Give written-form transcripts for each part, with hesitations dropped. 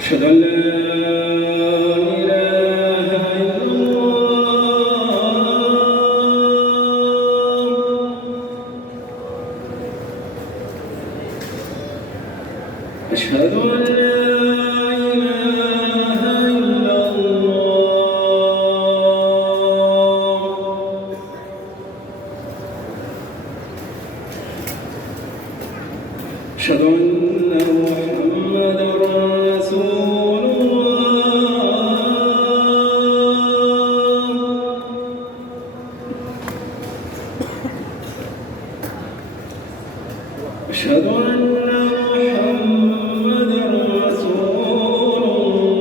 أشهد أن لا إله إلا الله أشهد أن لا إله إلا الله أشهد أن محمدًا رسول أشهد أن محمدًا رسول الله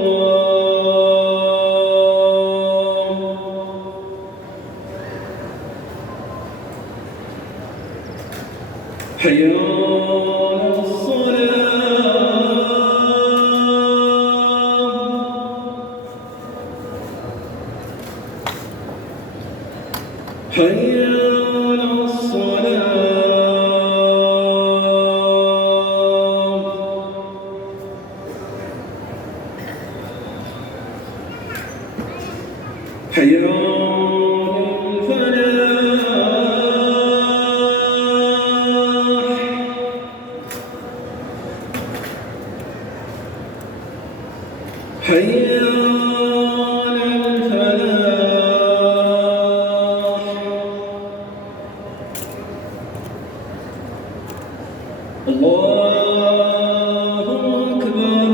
حي على الصلاة حي على الصلاة حي على الفلاح حي على الفلاح الله أكبر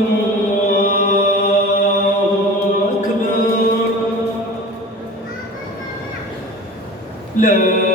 الله أكبر لا